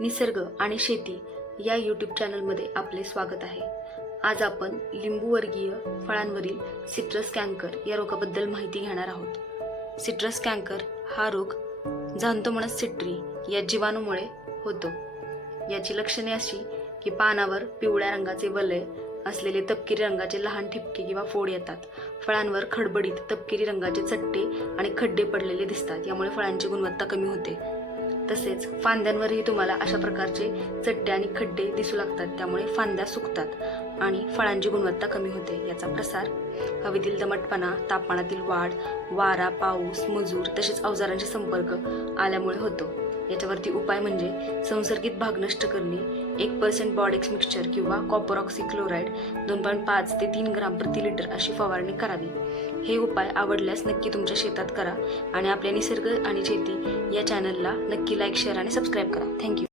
निसर्ग आणि शेती या यूट्यूब चॅनलमध्ये आपले स्वागत आहे. आज आपण लिंबूवर्गीय फळांवरील सिट्रस कॅन्कर या रोगाबद्दल माहिती घेणार आहोत. सिट्रस कॅन्कर हा रोग झॅन्थोमोनास सिट्री या जीवाणूमुळे होतो. याची लक्षणे अशी की पानावर पिवळ्या रंगाचे वलय असलेले तपकिरी रंगाचे लहान ठिपके किंवा फोड येतात. फळांवर खडबडीत तपकिरी रंगाचे चट्टे आणि खड्डे पडलेले दिसतात. यामुळे फळांची गुणवत्ता कमी होते. तसेच फांद्यांवरही तुम्हाला अशा प्रकारचे चट्टे आणि खड्डे दिसू लागतात. त्यामुळे फांद्या सुकतात आणि फळांची गुणवत्ता कमी होते. याचा प्रसार हवेतील दमटपणा, तापमानातील वाढ, वारा, पाऊस, मजूर तसेच अवजारांशी संपर्क आल्यामुळे होतो. याच्यावरती उपाय म्हणजे संसर्गित भाग नष्ट करणे, 1% बॉडेक्स मिक्सचर किंवा कॉपर ऑक्सीक्लोराइड 2.5 ते 3 ग्राम प्रति लिटर अशी फवारणी करावी. हे उपाय आवडल्यास नक्की तुमच्या शेतात करा आणि आपल्या निसर्ग आणि शेती या चॅनलला नक्की लाईक, शेअर आणि सबस्क्राईब करा. थँक्यू.